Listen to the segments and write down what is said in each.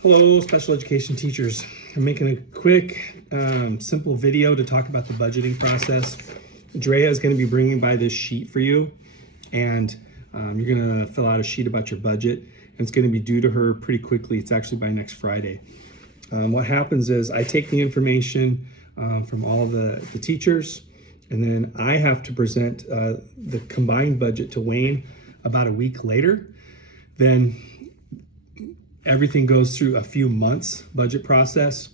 Hello, special education teachers. I'm making a quick, simple video to talk about the budgeting process. Drea is going to be bringing by this sheet for you, and you're going to fill out a sheet about your budget, and it's going to be due to her pretty quickly. It's actually by next Friday. What happens is I take the information from all of the teachers, and then I have to present the combined budget to Wayne about a week later. Then everything goes through a few months budget process.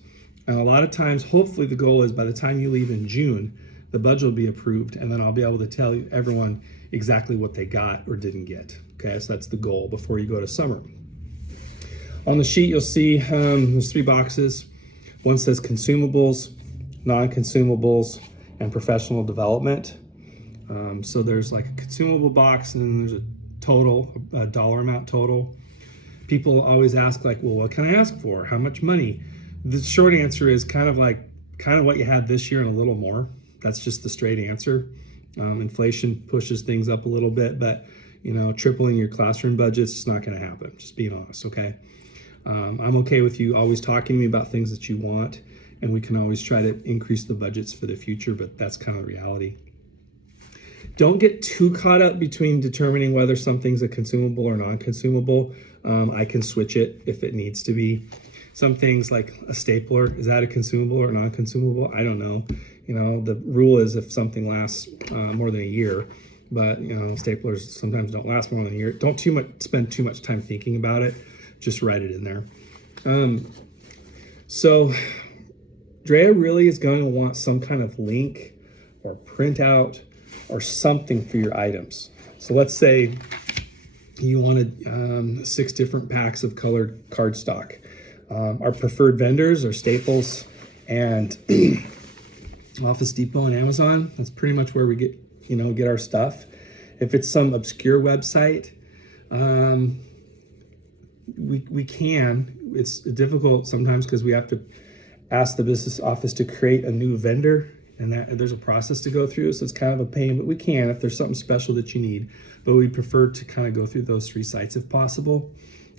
And a lot of times, hopefully the goal is by the time you leave in June, the budget will be approved, and then I'll be able to tell you everyone exactly what they got or didn't get. Okay, so that's the goal before you go to summer. On the sheet, you'll see there's 3 boxes. One says consumables, non-consumables, and professional development. So there's like a consumable box, and then there's a total, a dollar amount total. People always ask, like, well, what can I ask for? How much money? The short answer is kind of what you had this year and a little more. That's just the straight answer. Inflation pushes things up a little bit, but tripling your classroom budget's just not going to happen. Just being honest, okay? I'm okay with you always talking to me about things that you want, and we can always try to increase the budgets for the future, but that's kind of the reality. Don't get too caught up between determining whether something's a consumable or non-consumable. I can switch it if it needs to be. Some things like a stapler, is that a consumable or non-consumable? I don't know. The rule is if something lasts more than a year, but staplers sometimes don't last more than a year. Don't spend too much time thinking about it. Just write it in there. So Drea really is going to want some kind of link or printout or something for your items. So let's say you wanted 6 different packs of colored cardstock. Our preferred vendors are Staples and Office Depot and Amazon. That's pretty much where we get our stuff. If it's some obscure website, we can. It's difficult sometimes because we have to ask the business office to create a new vendor, and there's a process to go through, so it's kind of a pain, but we can if there's something special that you need. But we prefer to kind of go through those 3 sites if possible.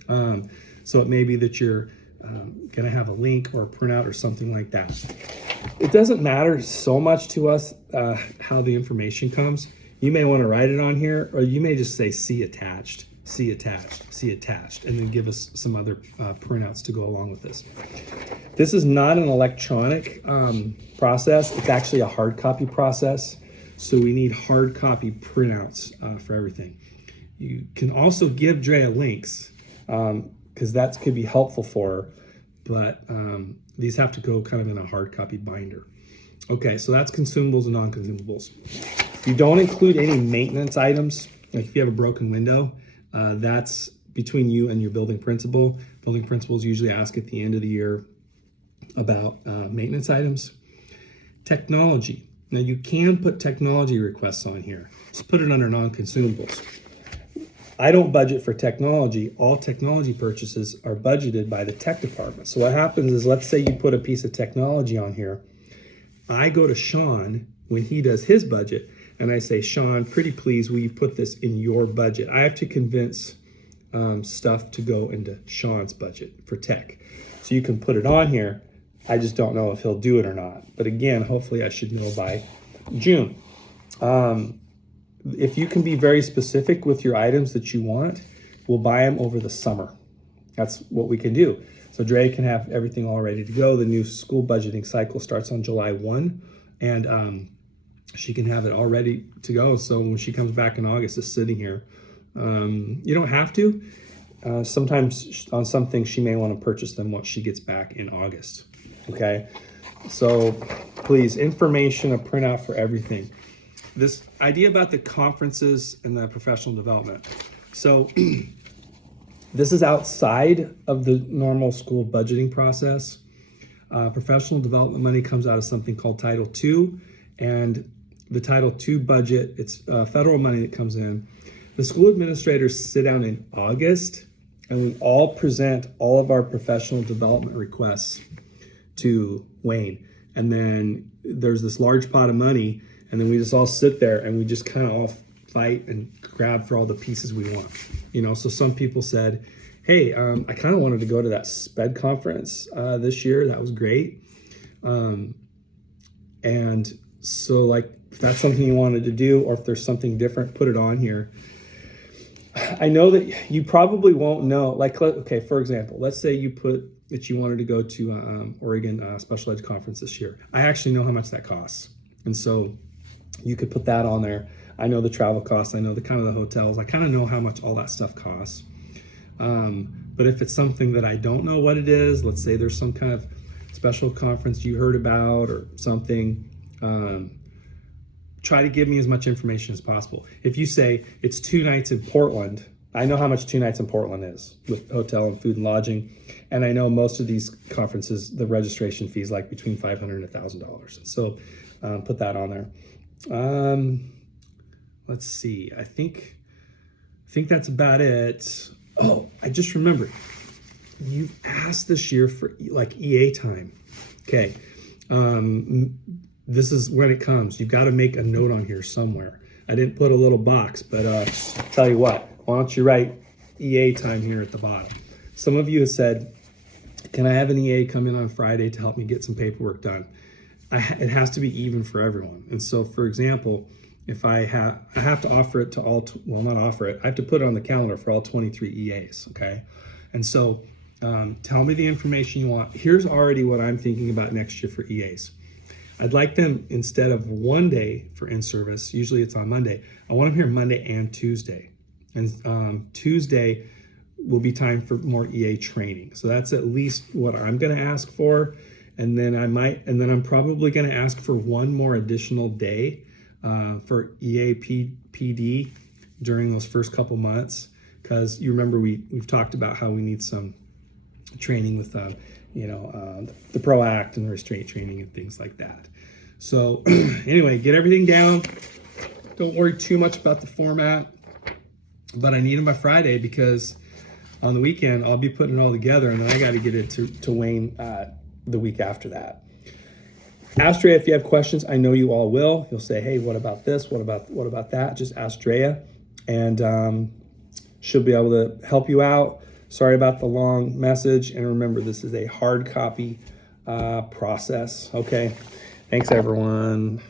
So it may be that you're going to have a link or a printout or something like that. It doesn't matter so much to us how the information comes. You may want to write it on here, or you may just say see attached, see attached, see attached, and then give us some other printouts to go along with this. This is not an electronic process. It's actually a hard copy process. So we need hard copy printouts for everything. You can also give Drea links because that could be helpful for her, but these have to go kind of in a hard copy binder. Okay, so that's consumables and non-consumables. You don't include any maintenance items. Like if you have a broken window, that's between you and your building principal. Building principals usually ask at the end of the year about maintenance items. Technology. Now you can put technology requests on here. Just put it under non-consumables. I don't budget for technology. All technology purchases are budgeted by the tech department. So what happens is, let's say you put a piece of technology on here. I go to Sean when he does his budget, and I say, Sean, pretty please, will you put this in your budget? I have to convince stuff to go into Sean's budget for tech. So you can put it on here. I just don't know if he'll do it or not. But again, hopefully I should know by June. If you can be very specific with your items that you want, we'll buy them over the summer. That's what we can do. So Drea can have everything all ready to go. The new school budgeting cycle starts on July 1, and she can have it all ready to go. So when she comes back in August, it's sitting here. You don't have to. Sometimes on some things she may want to purchase them once she gets back in August. Okay, so please, information, a printout for everything. This idea about the conferences and the professional development. So this is outside of the normal school budgeting process. Professional development money comes out of something called Title II, and the Title II budget, it's federal money that comes in. The school administrators sit down in August, and we all present all of our professional development requests to Wayne. And then there's this large pot of money, and then we just all sit there and we just kind of all fight and grab for all the pieces we want. So some people said, hey, I kind of wanted to go to that SPED conference this year. That was great. And so like, if that's something you wanted to do, or if there's something different, put it on here. I know that you probably won't know, like, okay, for example, let's say you put that you wanted to go to Oregon Special Ed Conference this year. I actually know how much that costs. And so you could put that on there. I know the travel costs. I know the kind of the hotels. I kind of know how much all that stuff costs. But if it's something that I don't know what it is, let's say there's some kind of special conference you heard about or something, try to give me as much information as possible. If you say it's 2 nights in Portland, I know how much 2 nights in Portland is with hotel and food and lodging. And I know most of these conferences, the registration fee is like between $500 and $1,000. So put that on there. Let's see, I think that's about it. Oh, I just remembered. You've asked this year for like EA time. Okay. This is when it comes. You've got to make a note on here somewhere. I didn't put a little box, but tell you what, why don't you write EA time here at the bottom? Some of you have said, can I have an EA come in on Friday to help me get some paperwork done? It has to be even for everyone. And so, for example, if I have to offer it to all, well, not offer it, I have to put it on the calendar for all 23 EAs, okay? And so tell me the information you want. Here's already what I'm thinking about next year for EAs. I'd like them, instead of one day for in-service, usually it's on Monday, I want them here Monday and Tuesday. And Tuesday will be time for more EA training. So that's at least what I'm gonna ask for. And then I'm probably gonna ask for one more additional day for EAPD during those first couple months. Because you remember we've talked about how we need some training with the PRO-ACT and restraint training and things like that. So anyway, get everything down. Don't worry too much about the format, but I need them by Friday because on the weekend I'll be putting it all together, and then I got to get it to Wayne the week after that. Ask Drea if you have questions. I know you all will. You'll say, hey, what about this? What about that? Just ask Drea, and she'll be able to help you out. Sorry about the long message. And remember, this is a hard copy process. Okay. Thanks, everyone.